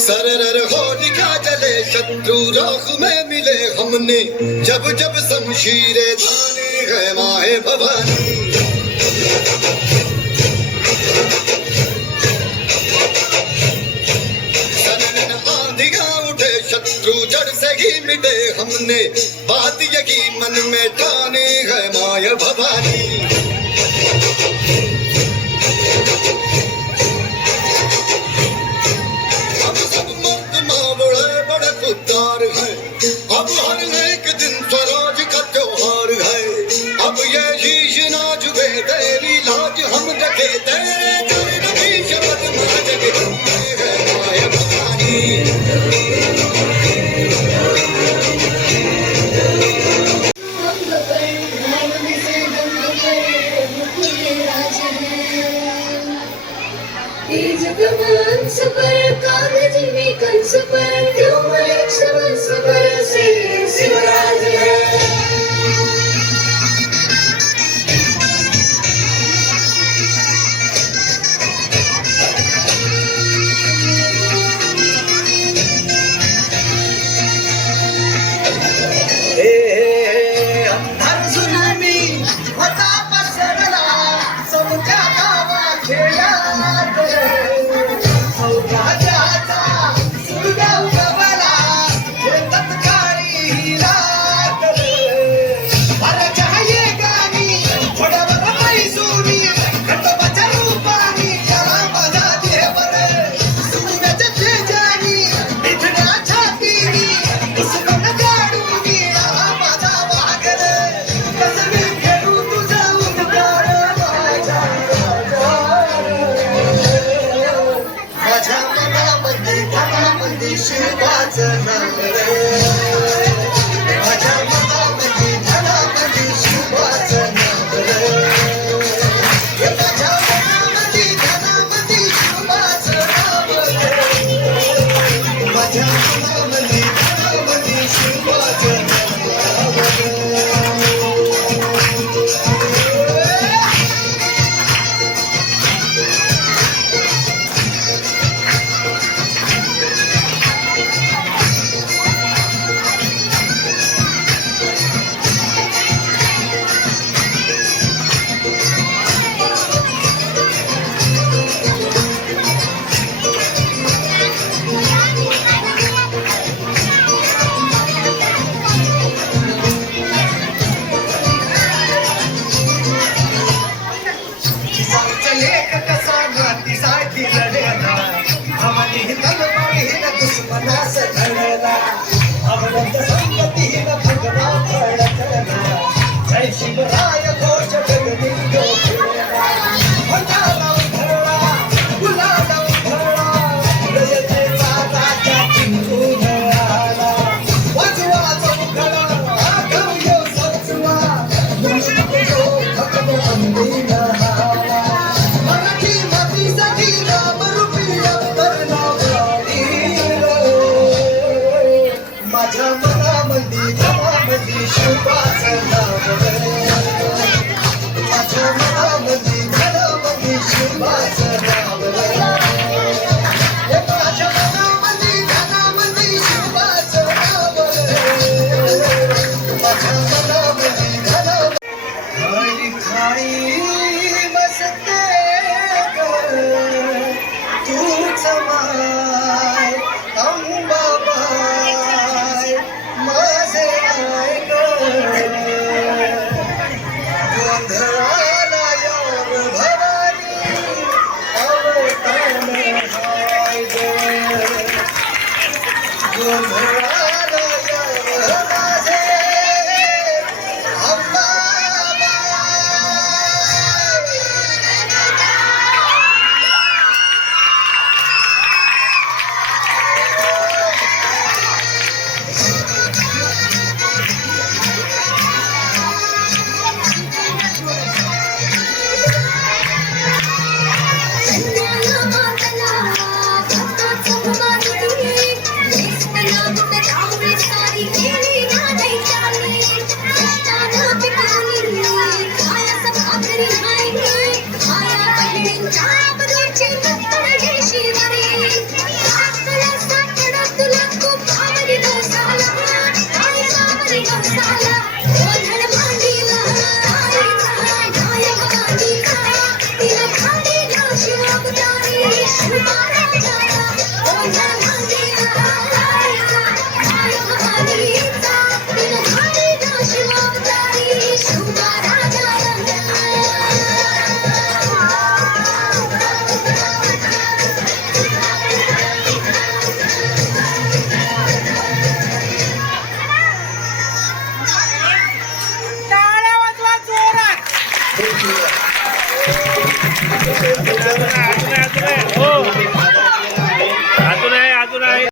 सरर हो लिखा जले शत्रु राख में मिले हमने जब जब शमशीरे ताने है माए भवानी सनन आंधिया उठे शत्रु जड़ से ही मिटे हमने बात यही मन में ठाने है माए भवानी उद्धार है अब हर एक दिन स्वराज का त्योहार है अब ये शीश ना झुके तेरी लाज हम रखे तेरे चरण की शपथ मां जगदम्बे है माया भवानी कंस पर कागज में कंस पर क्यों वंश पर से शिवराज है सौभाग्याचा सुगंध मला जय शिवराय घोष गगनी यो फिरला भंडारा उधळला गुलाल उधळला रयतेचा राजा जिंकून आला वाजवा चौघडा गाऊया सजवा मुलुक जो भक्त अंधीन हाला मराठी मातीसाठी नामरूपी अवतरणावली माझ्या मनामंदी धनामंदी शिवाचं नाव माझ्या मनामंदी धनामंदी शिवाचं नाव माझ्या मनामंदी धनामंदी शिवाचं नाव माझ्या मनामंदी धनामंदी खाई खाई बसते तूच माय अंबाबाई माझे ऐक गोंधळाला यार भवानी अवतान हाय गोंधळाला यार माझे अजून आहे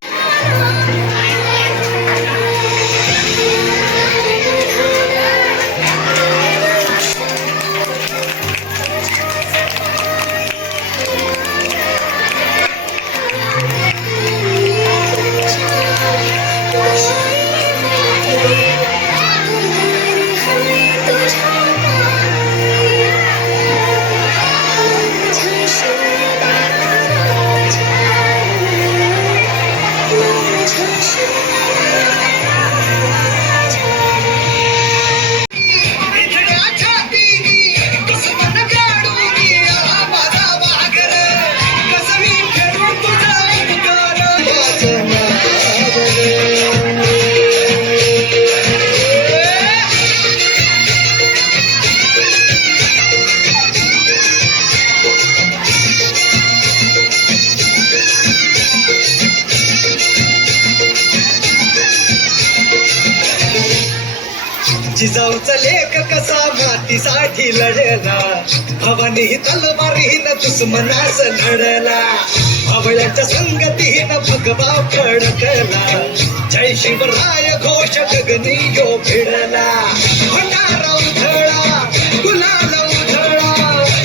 जिजाऊचा लेख कसा मातीसाठी लढला भवानी तलवारीनं दुश्मनास लढला भावळ्याच्या संगतीनं भगवा फडकला जय शिवराय घोष गगनी यो भिडला भंडारा उधळा गुलाल उधळा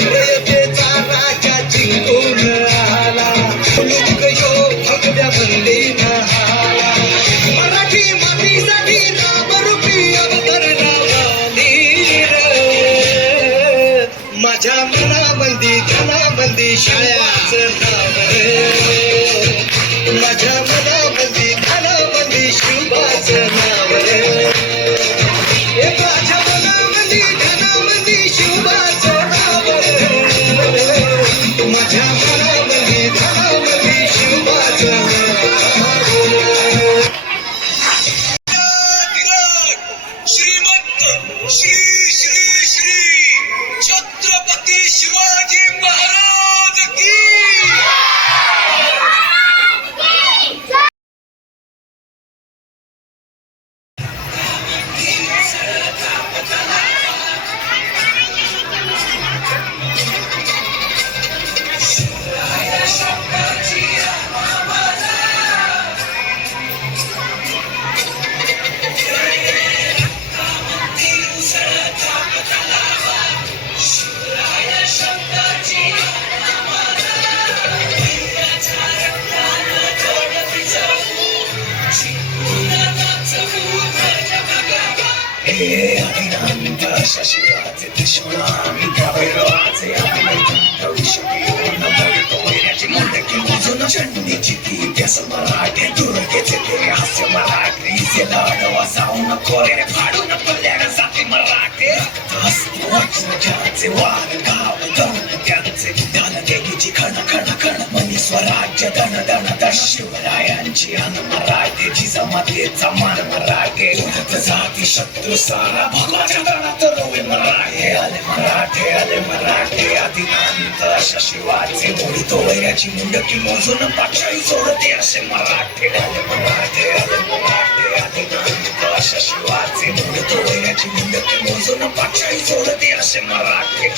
रयतेचा राजा जिंकून आला मुलुक यो भगव्या मंदीन हाला मराठी मातीसाठी नामरूपी अवतरणावली माझ्या मनामंदी धनामंदी शाळाचं नाव माझ्या मनामंदी धनामंदी शिवाचं नाव माझ्या मनामंदी धनामंदी शिवाचं नाव माझ्या मनामंदी धनामंदी शिवाचं नाव श्रीमंत श्री श्री श्री छत्रपती शिवाजी महाराज की शिवाचे दुश्मन गैरवाचे आपले विषयी वैराची मुंडकी मोजून चंडीची ती व्यस मराठे दुर्गेचे ते हास्य मराठी लाडवा जाऊन कोरे फाडून पडल्यानं जाते मराठे वचनाचे वार गाव दण त्यांचे धन देवीची खण खण खण मनी स्वराज्य धन धन द शिवरायांची अन मराठेची जमातीचा मान मराठे उडत जाती शत्रू सारा भगवाच्या दणात रोवे मराठे आले मराठे आदिनांत अशा शिवाचे मोडी तो वैराची मुंडकी मोजून पाचाई सोडते असे मराठे आदिनांत अशा शिवाचे मोडी तो वैराची मुंडकी मोजून पाचाई सोडते असे मराठे